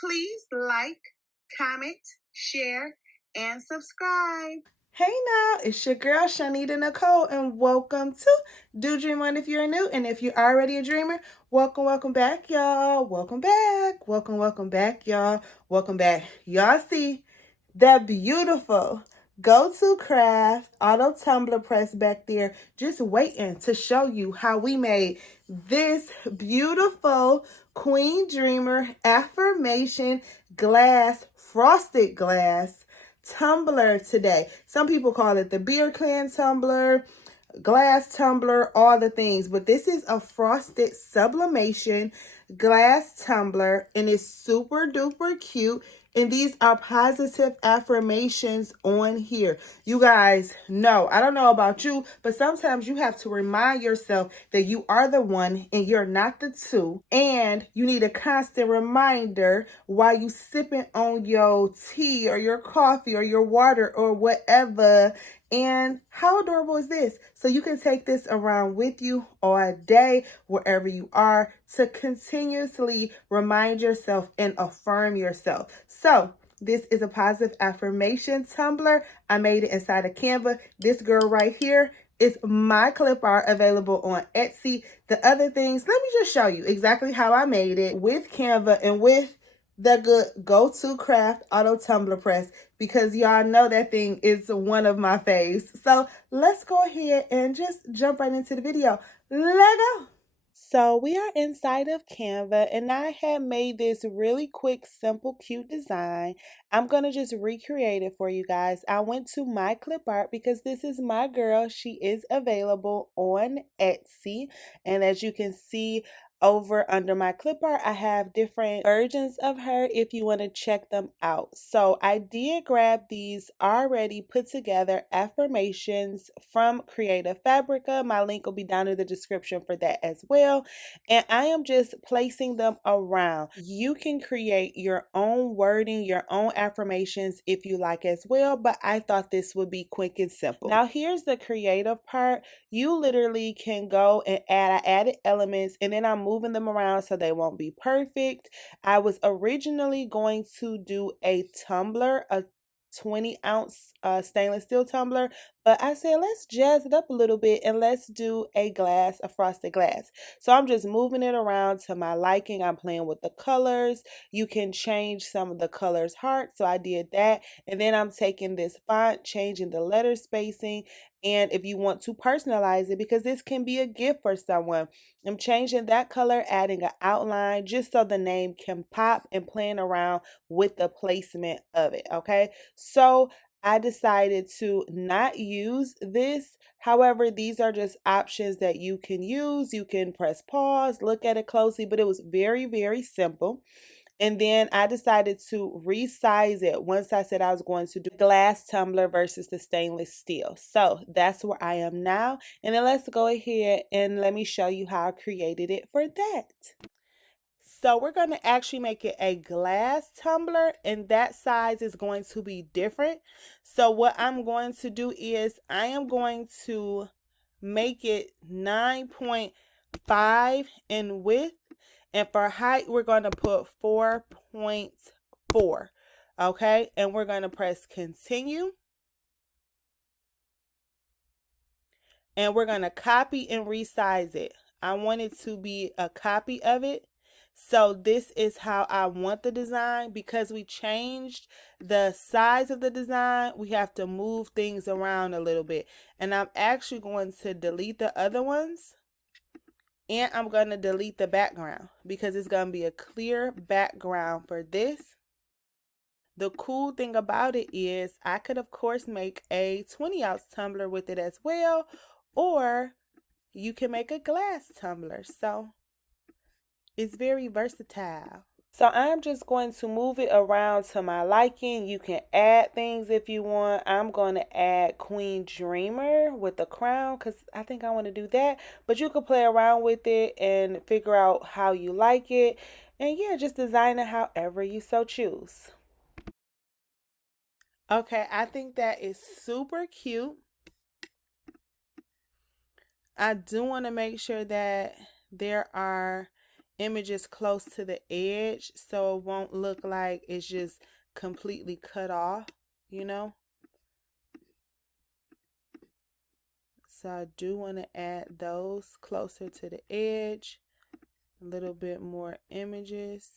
Please like, comment, share, and subscribe. Hey now, it's your girl ChonitaNicole, and welcome to Do Dream On if you're new, and if you're already a dreamer, welcome back, y'all. Welcome back, y'all. Welcome back. Y'all see that beautiful GO2CRAFT auto tumbler press back there, just waiting to show you how we made this beautiful Queen Dreamer Affirmation glass, frosted glass tumbler today. Some people call it the beer can tumbler, glass tumbler, all the things, but this is a frosted sublimation glass tumbler, and it's super duper cute. And these are positive affirmations on here. You guys know, I don't know about you, but sometimes you have to remind yourself that you are the one and you're not the two. And you need a constant reminder while you sipping on your tea or your coffee or your water or whatever. And how adorable is this? So you can take this around with you all day, wherever you are, to continuously remind yourself and affirm yourself. So this is a positive affirmation tumbler. I made it inside of Canva. This girl right here is my clip art, available on Etsy. The other things, let me just show you exactly how I made it with Canva and with the good GO2CRAFT auto tumbler press, because y'all know that thing is one of my faves. So let's go ahead and just jump right into the video. Let's go. So we are inside of Canva, and I had made this really quick, simple, cute design. I'm going to just recreate it for you guys. I went to my clip art because this is my girl. She is available on Etsy. And as you can see, over under my clip art, I have different versions of her if you want to check them out. So I did grab these already put together affirmations from Creative Fabrica. My link will be down in the description for that as well. And I am just placing them around. You can create your own wording, your own affirmations if you like as well, but I thought this would be quick and simple. Now here's the creative part. You literally can go and I added elements, and then I'm moving them around so they won't be perfect. I was originally going to do a tumbler, a 20-ounce stainless steel tumbler, but I said let's jazz it up a little bit and let's do a frosted glass. So I'm just moving it around to my liking. I'm playing with the colors. You can change some of the colors heart, so I did that. And then I'm taking this font, changing the letter spacing, and if you want to personalize it, because this can be a gift for someone, I'm changing that color, adding an outline just so the name can pop, and playing around with the placement of it. Okay, so I decided to not use this. However, these are just options that you can use. You can press pause, look at it closely, but it was very, very simple. And then I decided to resize it once I said I was going to do glass tumbler versus the stainless steel. So that's where I am now. And then let's go ahead and let me show you how I created it for that. So we're going to actually make it a glass tumbler, and that size is going to be different. So what I'm going to do is I am going to make it 9.5 in width, and for height we're going to put 4.4. Okay, and we're going to press continue, and we're going to copy and resize it. I want it to be a copy of it. So this is how I want the design. Because we changed the size of the design, we have to move things around a little bit. And I'm actually going to delete the other ones. And I'm going to delete the background because it's going to be a clear background for this. The cool thing about it is I could, of course, make a 20-ounce tumbler with it as well. Or you can make a glass tumbler. So it's very versatile. So I'm just going to move it around to my liking. You can add things if you want. I'm going to add Queen Dreamer with the crown because I think I want to do that. But you can play around with it and figure out how you like it. And yeah, just design it however you so choose. Okay, I think that is super cute. I do want to make sure that there are images close to the edge so it won't look like it's just completely cut off, you know. So I do want to add those closer to the edge, a little bit more images.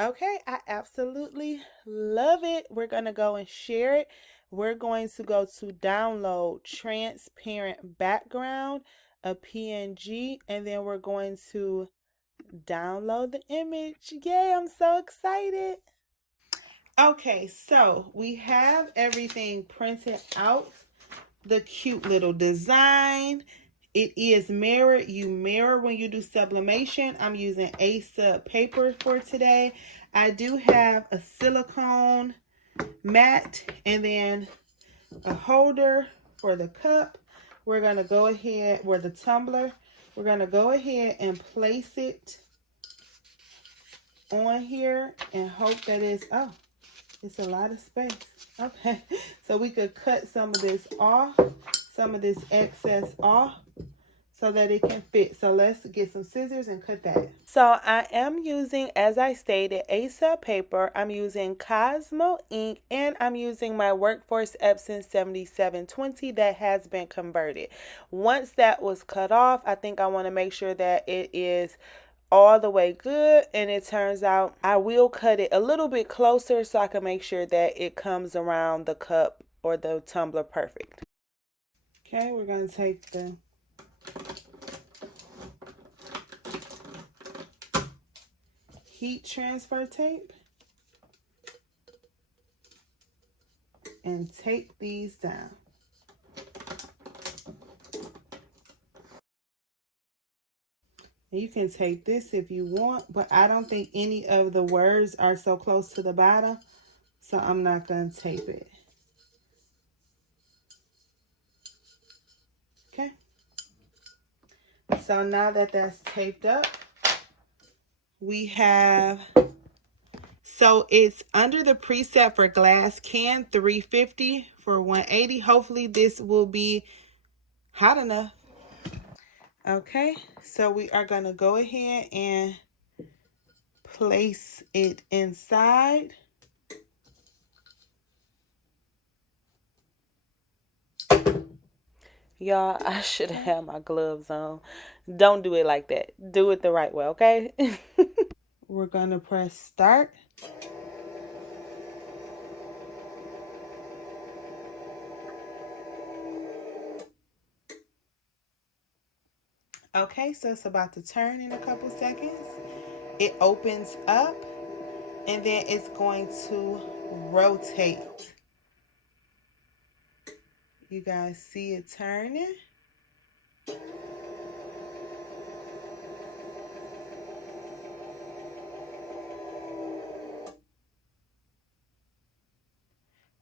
Okay, I absolutely love it. We're going to go and share it. We're going to go to download transparent background, a PNG, and then we're going to download the image. Yay, I'm so excited. Okay, so we have everything printed out. The cute little design. It is mirrored. You mirror when you do sublimation. I'm using A-Sub paper for today. I do have a silicone mat and then a holder for the cup. We're going to go ahead, with the tumbler, we're going to go ahead and place it on here and hope that it's a lot of space. Okay, so we could cut some of this off, some of this excess off so that it can fit. So let's get some scissors and cut that. So I am using, as I stated, A-Sub paper. I'm using Cosmo ink and I'm using my Workforce Epson 7720 that has been converted. Once that was cut off, I think I want to make sure that it is all the way good, and it turns out I will cut it a little bit closer so I can make sure that it comes around the cup or the tumbler perfect. Okay, we're going to take the heat transfer tape and tape these down. You can tape this if you want, but I don't think any of the words are so close to the bottom, so I'm not going to tape it. Okay. So now that that's taped up, we have, so it's under the preset for glass can, 350 for 180. Hopefully this will be hot enough. Okay, so we are going to go ahead and place it inside. Y'all, I should have had my gloves on. Don't do it like that. Do it the right way, okay? We're going to press start. Okay, so it's about to turn in a couple seconds. It opens up and then it's going to rotate. You guys see it turning?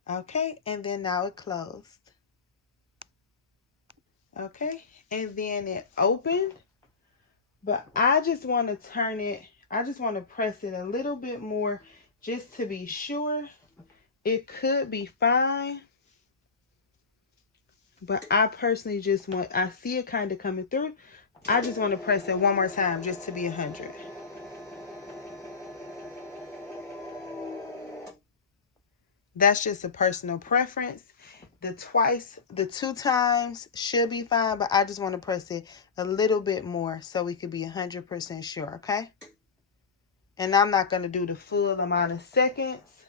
Okay, and then now it closed. Okay, and then it opened, but I just want to turn it, I just want to press it a little bit more just to be sure. It could be fine, but I personally just want, I see it kind of coming through. I just want to press it one more time just to be 100. That's just a personal preference. The two times should be fine, but I just want to press it a little bit more so we could be 100% sure, okay? And I'm not going to do the full amount of seconds.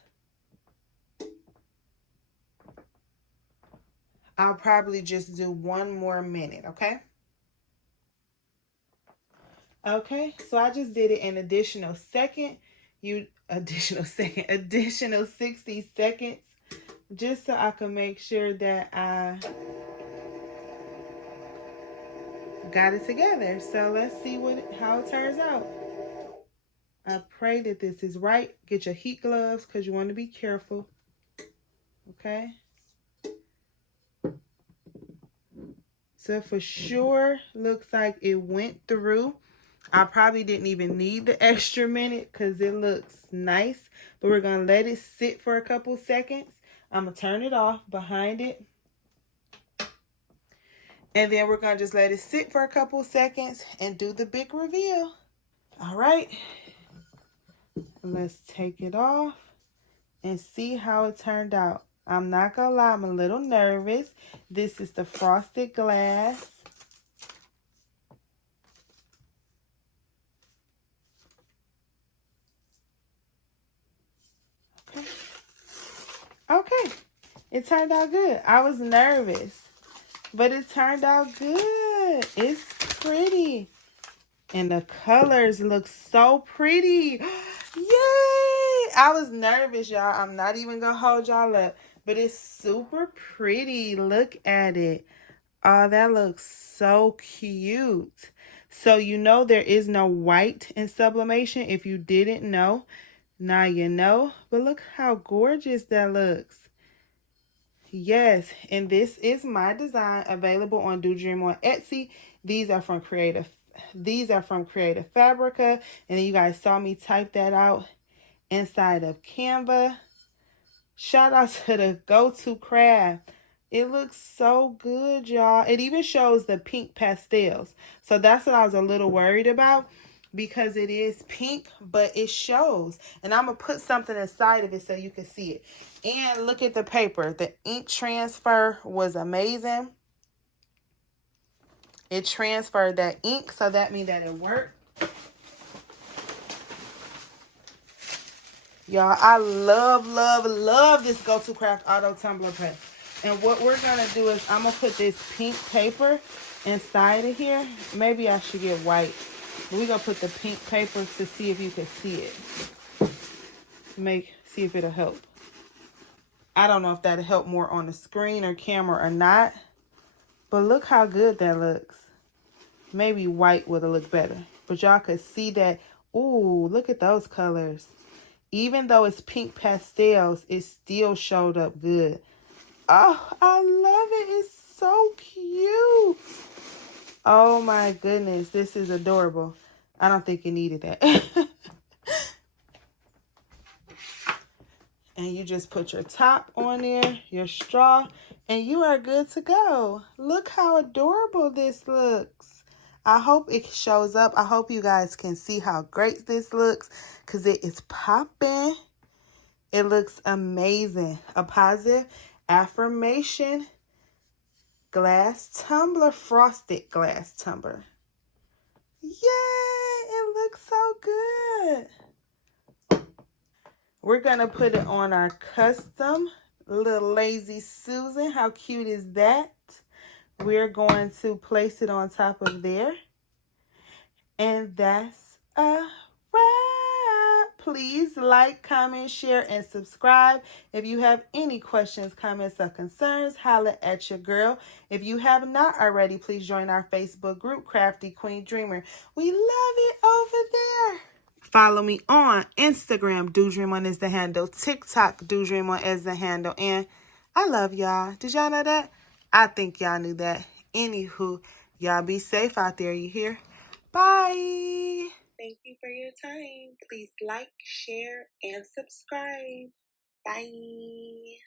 I'll probably just do 1 more minute, okay? Okay, so I just did it an additional 60 seconds, just so I can make sure that I got it together. So let's see how it turns out. I pray that this is right. Get your heat gloves because you want to be careful. Okay. So for sure, looks like it went through. I probably didn't even need the extra minute because it looks nice. But we're going to let it sit for a couple seconds. I'm going to turn it off behind it. And then we're going to just let it sit for a couple seconds and do the big reveal. All right. Let's take it off and see how it turned out. I'm not going to lie, I'm a little nervous. This is the frosted glass. Okay. Okay. It turned out good. I was nervous, but it turned out good. It's pretty. And the colors look so pretty. Yay! I was nervous, y'all. I'm not even going to hold y'all up. But it's super pretty. Look at it. Oh, that looks so cute. So you know there is no white in sublimation. If you didn't know, now you know. But look how gorgeous that looks. Yes, and this is my design, available on Do Dream on Etsy. These are from Creative Fabrica, and then you guys saw me type that out inside of Canva. Shout out to the GO2CRAFT. It looks so good, y'all. It even shows the pink pastels. So that's what I was a little worried about, because it is pink, but it shows. And I'm going to put something inside of it so you can see it. And look at the paper. The ink transfer was amazing. It transferred that ink, so that means that it worked. Y'all, I love this GO2CRAFT Auto Tumbler Press. And what we're going to do is I'm going to put this pink paper inside of here. Maybe I should get white. But we're going to put the pink paper to see if you can see it. See if it'll help. I don't know if that'll help more on the screen or camera or not. But look how good that looks. Maybe white would have looked better. But y'all could see that. Ooh, look at those colors. Even though it's pink pastels, it still showed up good. Oh, I love it. It's so cute. Oh my goodness. This is adorable. I don't think it needed that. And you just put your top on there, your straw, and you are good to go. Look how adorable this looks. I hope it shows up. I hope you guys can see how great this looks, because it is popping. It looks amazing. A positive affirmation glass tumbler, frosted glass tumbler. Yay! It looks so good. We're going to put it on our custom little Lazy Susan. How cute is that? We're going to place it on top of there. And that's a wrap. Please like, comment, share, and subscribe. If you have any questions, comments, or concerns, holla at your girl. If you have not already, please join our Facebook group, Crafty Queen Dreamer. We love it over there. Follow me on Instagram, Do Dream On is the handle. TikTok, Do Dream On is the handle. And I love y'all. Did y'all know that? I think y'all knew that. Anywho, y'all be safe out there, you hear? Bye. Thank you for your time. Please like, share, and subscribe. Bye.